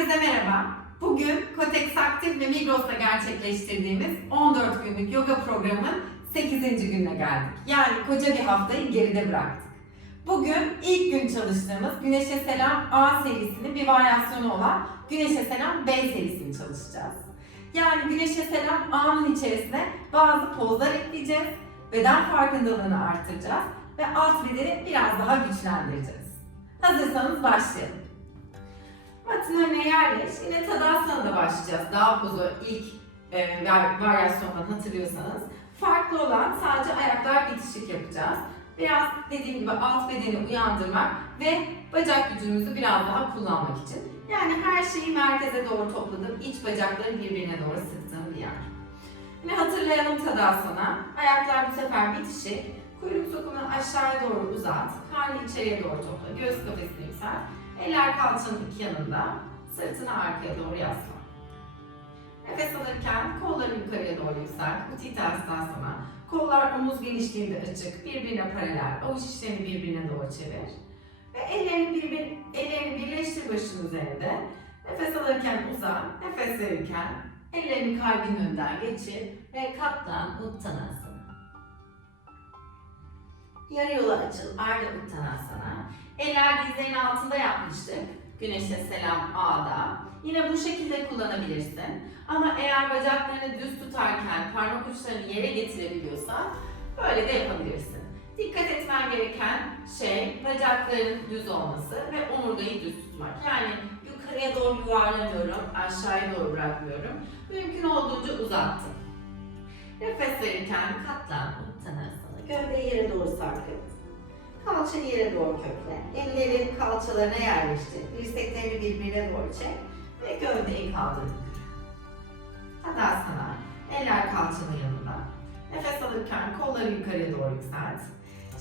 Herkese merhaba. Bugün Kotex Aktif ve Migros'ta gerçekleştirdiğimiz 14 günlük yoga programının 8. gününe geldik. Yani koca bir haftayı geride bıraktık. Bugün ilk gün çalıştığımız Güneşe Selam A serisinin bir varyasyonu olan Güneşe Selam B serisini çalışacağız. Yani Güneşe Selam A'nın içerisine bazı pozlar ekleyeceğiz, beden farkındalığını artıracağız ve alt bedeni biraz daha güçlendireceğiz. Hazırsanız başlayalım. Matın önüne yerleş. Yine Tadasana'da başlayacağız. Daha pozu ilk e, var- varyasyondan hatırlıyorsanız. Farklı olan sadece ayaklar bitişik yapacağız. Biraz dediğim gibi alt bedeni uyandırmak ve bacak gücümüzü biraz daha kullanmak için. Yani her şeyi merkeze doğru topladım. İç bacakları birbirine doğru sıktığım bir yer. Yine hatırlayalım Tadasana. Ayaklar bu sefer bitişik. Kuyruk sokumunu aşağıya doğru uzat. Karnı içeriye doğru topla. Göğüs kafesini yükselt. Eller kalçanın iki yanında. Sırtını arkaya doğru yasla. Nefes alırken kolları yukarıya doğru yükselt. Uttanasana. Kollar omuz genişliğinde açık. Birbirine paralel. Avuç içlerini birbirine doğru çevir. Ve ellerini, birbir, ellerini birleştir başın üzerinde. Nefes alırken uzan. Nefes verirken ellerini kalbin önünden geçir. Ve katlan Uttanasana. Yarı yola açıl. Arda Uttanasana. Eller dizlerin altında yapmıştık. Güneşe selam A'da. Yine bu şekilde kullanabilirsin. Ama eğer bacaklarını düz tutarken parmak uçlarını yere getirebiliyorsan böyle de yapabilirsin. Dikkat etmen gereken şey bacakların düz olması ve omurgayı düz tutmak. Yani yukarıya doğru yuvarlamıyorum, aşağıya doğru bırakmıyorum. Mümkün olduğunca uzattım. Nefes verirken katlan, uttanasana. Gövdeyi yere doğru sarkıt. Kalçayı yere doğru kökle. Elleri kalçalarına yerleştir. Dirseklerini birbirine doğru çek ve gövdeyi kaldır. Tadasana. Eller kalçanın yanında. Nefes alırken kolları yukarıya doğru yükselt.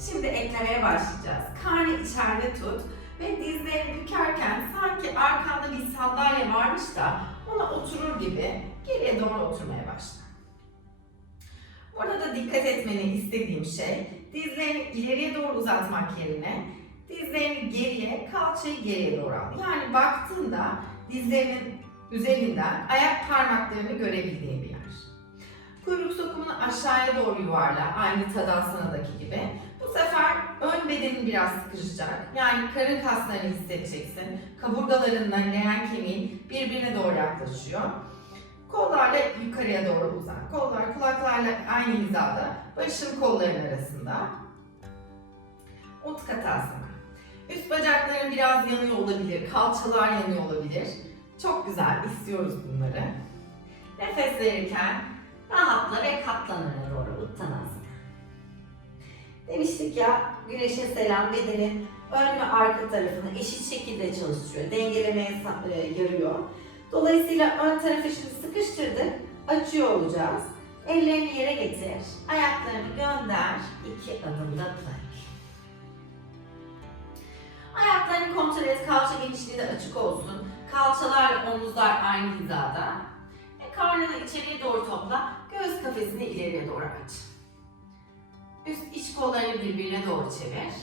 Şimdi eklemeye başlayacağız. Karnı içeride tut ve dizlerini bükerken sanki arkanda bir sandalye varmış da ona oturur gibi geriye doğru oturmaya başla. Burada da dikkat etmeni istediğim şey dizlerini ileriye doğru uzatmak yerine dizlerini geriye, kalçayı geriye doğru al. Yani baktığında dizlerinin üzerinden ayak parmaklarını görebildiğin bir yer. Kuyruk sokumunu aşağıya doğru yuvarla, aynı Tadasana'daki gibi. Bu sefer ön bedenin biraz sıkışacak. Yani karın kaslarını hissedeceksin. Kaburgalarınla leğen kemiğin birbirine doğru yaklaşıyor. Kollarla yukarıya doğru uzan. Kollar kulaklarla aynı hizada. Başın kolların arasında. Utkatasana. Üst bacakların biraz yanıyor olabilir. Kalçalar yanıyor olabilir. Çok güzel. istiyoruz bunları. Nefes verirken rahatla ve katlan öne doğru. Uttanasana. Demiştik ya güneşe selam bedenin ön ve arka tarafını eşit şekilde çalıştırıyor. Dengelemeye yarıyor. Dolayısıyla ön tarafı şimdi sıkıştırdık. Açıyor olacağız. Ellerini yere getir. Ayaklarını gönder. İki adımda plank. Ayaklarını kontrol et. Kalça genişliği de açık olsun. Kalçalarla omuzlar aynı hizada. Ve karnını içeriye doğru topla. Göğüs kafesini ileriye doğru aç. Üst iç kollarını birbirine doğru çevir.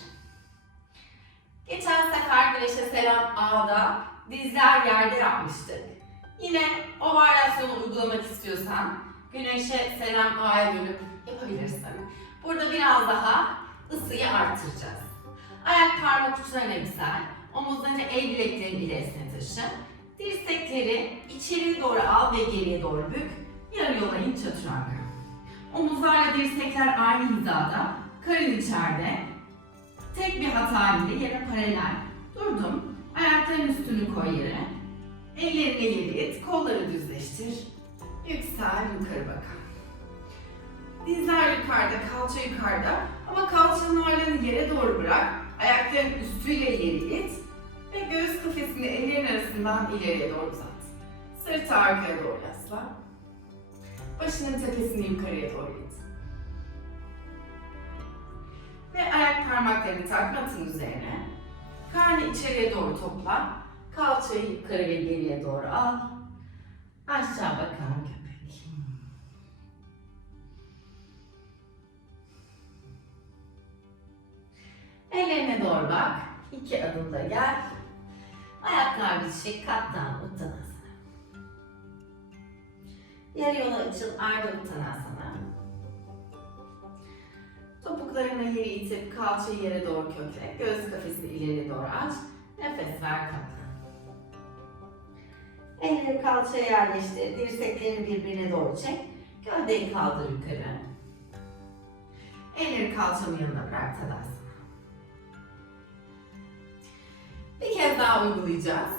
Geçen sefer güneşe selam A'da dizler yerde yapmıştık. Yine o varyasyonu uygulamak istiyorsan güneşe selam A'ya dönüp yapabilirsin. Burada biraz daha ısıyı artıracağız. Ayak parmak uçlarına yüksel. Omuzlarını el bileklerinin ilerisine taşı. Dirsekleri içeri doğru al ve geriye doğru bük. Yarı yola in çatıranga. Omuzlarla dirsekler aynı hizada. Karın içeride. Tek bir hata halinde yere paralel. Durdum. Ayakların üstünü koy yere. Ellerini yere it. Kolları düzleştir. Yüksel yukarı bakalım. Dizler yukarıda, kalça yukarıda. Ama kalçanın ağırlığını yere doğru bırak. Ayakların üstüyle ileri it. Ve göğüs kafesini ellerin arasından ileriye doğru uzat. Sırtı arkaya doğru yasla. Başının tepesini yukarıya doğru it. Ve ayak parmaklarını tak matın üzerine. Karnı içeriye doğru topla. Kalçayı yukarı ve geriye doğru al. Aşağı bakan köpek. Ellerine doğru bak. İki adımda gel. Ayaklar bitişik kattan uttanasana. Yarı yola açıl Ardha Uttanasana. Topuklarını yere itip kalçayı yere doğru kökle. Göğüs kafesini ileriye doğru aç. Nefes ver katlan. Elleri kalçaya yerleştir. Dirseklerini birbirine doğru çek. Gövdeyi kaldır yukarı. Elleri kalçanın yanına bırak Tadasana. Bir kez daha uygulayacağız.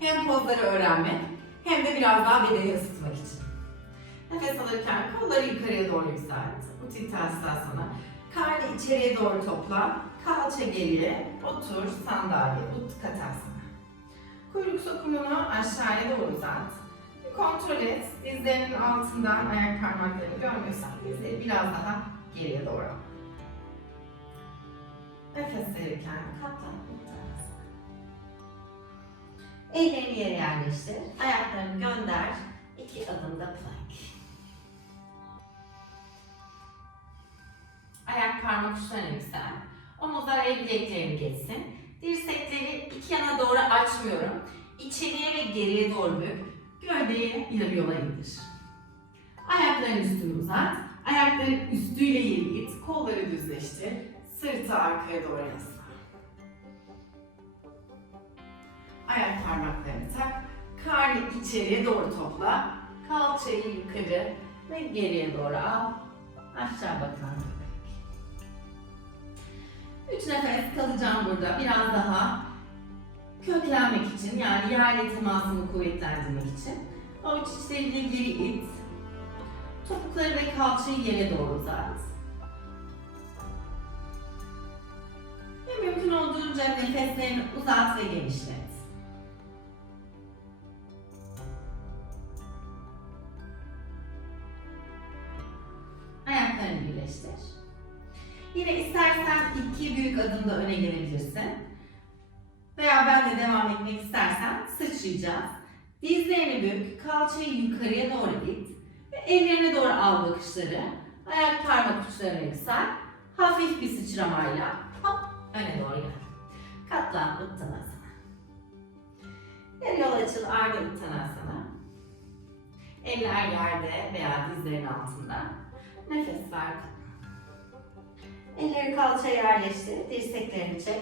Hem pozları öğrenmek hem de biraz daha bedeni ısıtmak için. Nefes alırken kolları yukarıya doğru yükselt. Uttanasana. Karnı içeriye doğru topla. Kalça geriye. Otur sandalye. Utkatasana. Kuyruk sokumunu aşağıya doğru uzat. Bir kontrol et. Dizlerinin altından ayak parmaklarını görmüyorsan dizleri biraz daha geriye doğru al. Nefes verirken katlan. Ellerini yere yerleştir. Ayaklarını gönder. İki adımda plank. Ayak parmak uçlarına yüksel. Omuzlar el bileklerini geçsin. Dirsekleri iki yana doğru açmıyorum. İçeriye ve geriye doğru bük. Gövdeyi yarı yola indir. Ayakların üstünü uzat. Ayakların üstüyle yeri it. Kolları düzleştir. Sırtı arkaya doğru yasla. Ayak parmaklarını tak. Karnı içeriye doğru topla. Kalçayı yukarı ve geriye doğru al. Aşağı köpek. Üç nefes kalacağım burada. Biraz daha köklenmek için yani yerle temasını kuvvetlendirmek için. Avuç içlerini geri it. Topukları ve kalçayı yere doğru uzat. Ve mümkün olduğunca nefeslerini uzat ve genişlet. Adımda öne gelebilirsin. Veya ben de devam etmek istersen sıçrayacağız. Dizlerini bük, kalçayı yukarıya doğru it ve ellerine doğru al bakışları. Ayak parmak uçlarına yüksel. Hafif bir sıçramayla hop öne doğru gel. Katlan Uttanasana. Yarı yol açıl Ardha Uttanasana. Eller yerde veya dizlerin altında. Nefes ver. Elleri kalçaya yerleştir. Dirseklerini çek.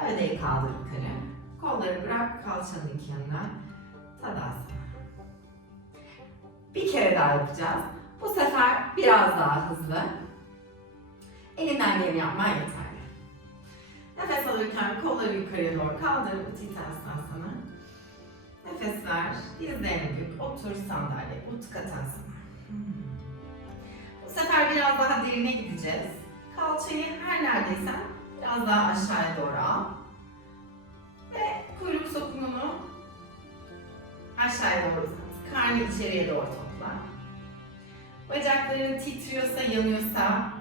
Gövdeyi kaldır yukarı. Kolları bırak kalçanın iki yanına. Tadasana. Bir kere daha yapacağız. Bu sefer biraz daha hızlı. Elinden geleni yapman yeterli. Nefes alırken kolları yukarıya doğru kaldır. Uttanasana. Nefes ver. Dizlerini bük. Otur sandalye. Utkatasana. Bu sefer biraz daha derine gideceğiz. Kalçayı her neredeysen biraz daha aşağıya doğru al. Ve kuyruk sokumunu aşağıya doğru uzat. Karnı içeriye doğru topla. Bacakların titriyorsa, yanıyorsa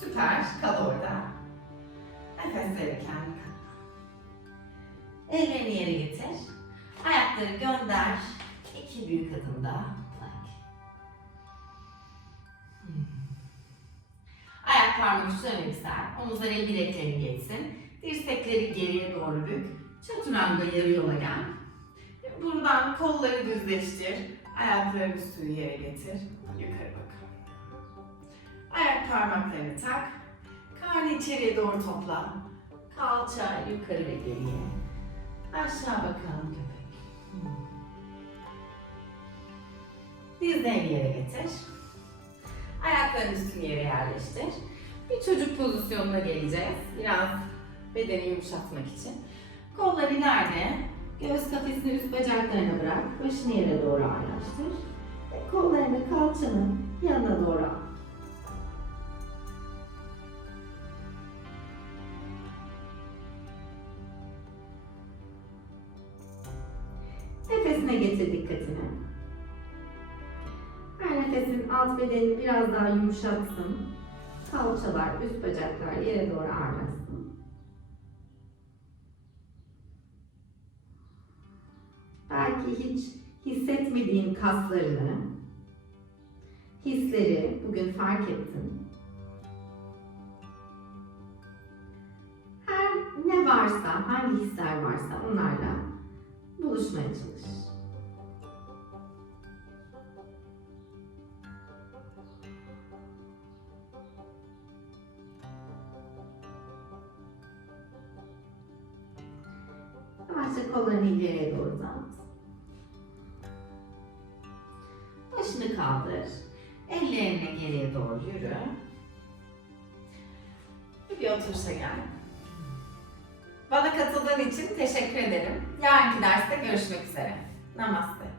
süper. Kal orada. Nefes verirken. Ellerini yere getir. Ayakları gönder. İki büyük adımda plank. Parmak uçlarına yüksel. Omuzlar el bileklerini geçsin. Dirsekleri geriye doğru bük. Çaturanga yarı yola gel. Buradan kolları düzleştir. Ayakların üstünü yere getir. Yukarı bak. Ayak parmaklarını tak. Karnı içeriye doğru topla. Kalça yukarı ve geriye. Aşağı bakalım köpek. Dizlerini yere getir. Ayakların üstünü yere yerleştir. Bir çocuk pozisyonuna geleceğiz. Biraz bedeni yumuşatmak için. Kollar ileride. Göğüs kafesini üst bacaklarına bırak. Başını yere doğru ağırlaştır. Ve kollarını kalçanın yanına doğru al. Nefesine getir dikkatini. Her nefesin alt bedenini biraz daha yumuşatsın. Kalçalar, üst bacaklar yere doğru ağırlasın. Belki hiç hissetmediğin kaslarını, hisleri bugün fark ettin. Her ne varsa, hangi hisler varsa onlarla buluşmaya çalış. İleriye doğru uzat. Başını kaldır. Ellerini geriye doğru yürü. Bir oturuşa gel. Bana katıldığın için teşekkür ederim. Yarınki derste görüşmek üzere. Namaste.